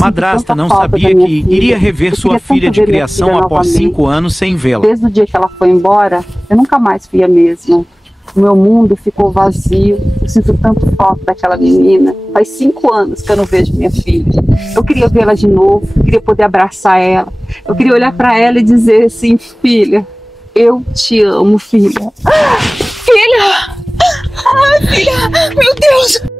Madrasta não sabia que iria rever sua filha de criação após 5 anos sem vê-la. Desde o dia que ela foi embora, eu nunca mais fui a mesma. O meu mundo ficou vazio. Eu sinto tanto falta daquela menina. Faz 5 anos que eu não vejo minha filha. Eu queria vê-la de novo, queria poder abraçar ela. Eu queria olhar para ela e dizer assim: filha, eu te amo, filha. Filha! Ai, filha! Meu Deus!